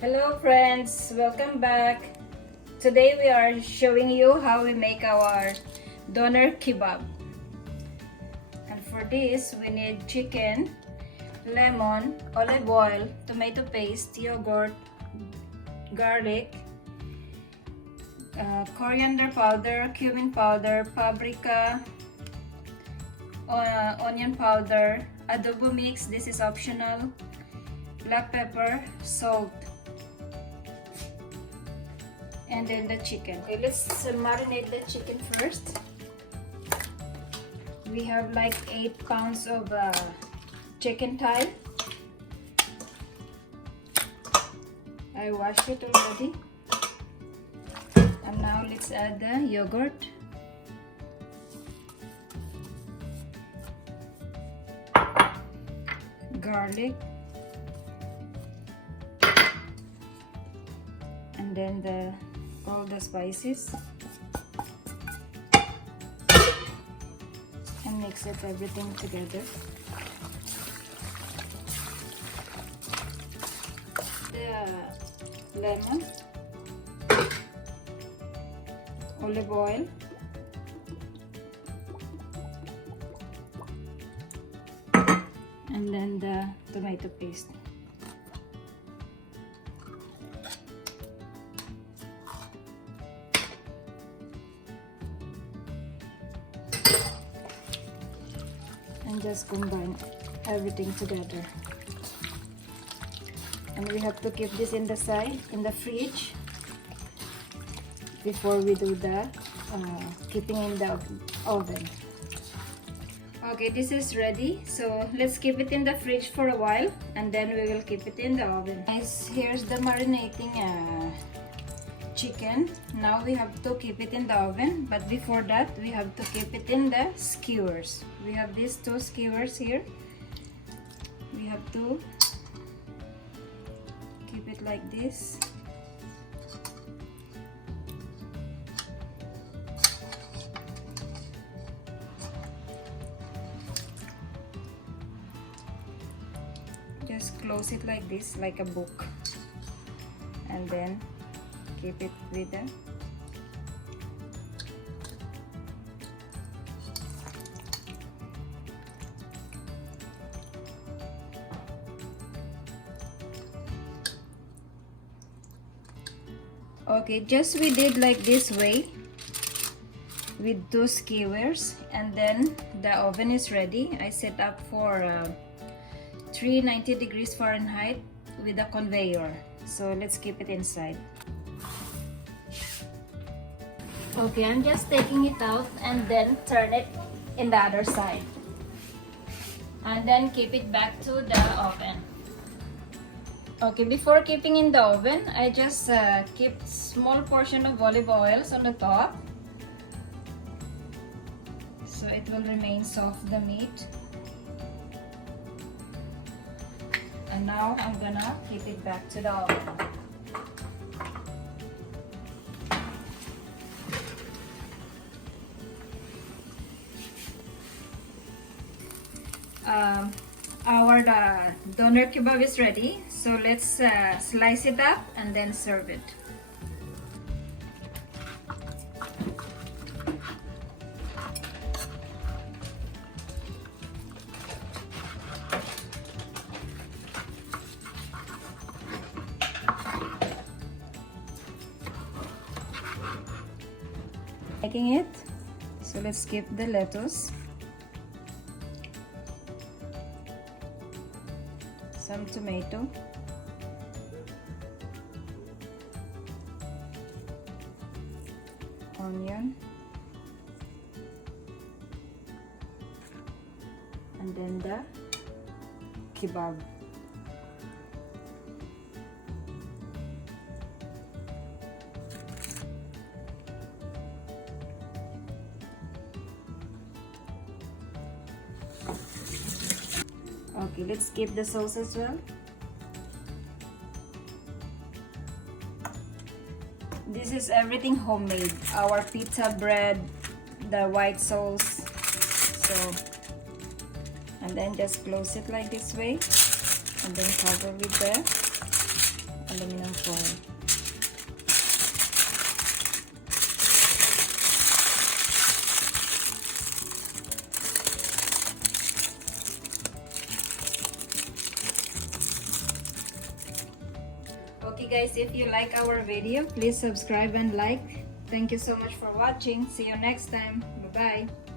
Hello friends, welcome back. Today we are showing you how we make our doner kebab. And for this we need chicken, lemon, olive oil, tomato paste, yogurt, garlic, coriander powder, cumin powder, paprika, onion powder, adobo mix, this is optional, black pepper, salt, and then the chicken. Okay, let's marinate the chicken first. We have like 8 pounds of chicken thigh. I washed it already. And now let's add the yogurt. Garlic. And then all the spices. And mix it everything together. The lemon, olive oil, and then the tomato paste. And just combine everything together. And we have to keep this in the side, in the fridge, before we do the keeping in the oven. Okay, this is ready, so let's keep it in the fridge for a while and then we will keep it in the oven. Guys, here's the marinating chicken. Now we have to keep it in the oven, but before that we have to keep it in the skewers. We have these 2 skewers here. We have to keep it like this. Just close it like this, like a book, and then keep it with them. Okay, just we did like this way with 2 skewers, and then the oven is ready. I set up for 390 degrees Fahrenheit with a conveyor. So let's keep it inside. Okay, I'm just taking it out and then turn it in the other side. And then keep it back to the oven. Okay, before keeping in the oven, I just keep small portion of olive oils on the top. So it will remain soft, the meat. And now I'm gonna keep it back to the oven. Our doner kebab is ready, so let's slice it up and then serve it. Liking it, so let's skip the lettuce. Some tomato, onion, and then the kebab. Okay, let's skip the sauce as well. This is everything homemade. Our pizza bread, the white sauce. So, and then just close it like this way, and then cover with the aluminum foil. Okay guys, if you like our video, please subscribe and like. Thank you so much for watching. See you next time. Bye-bye.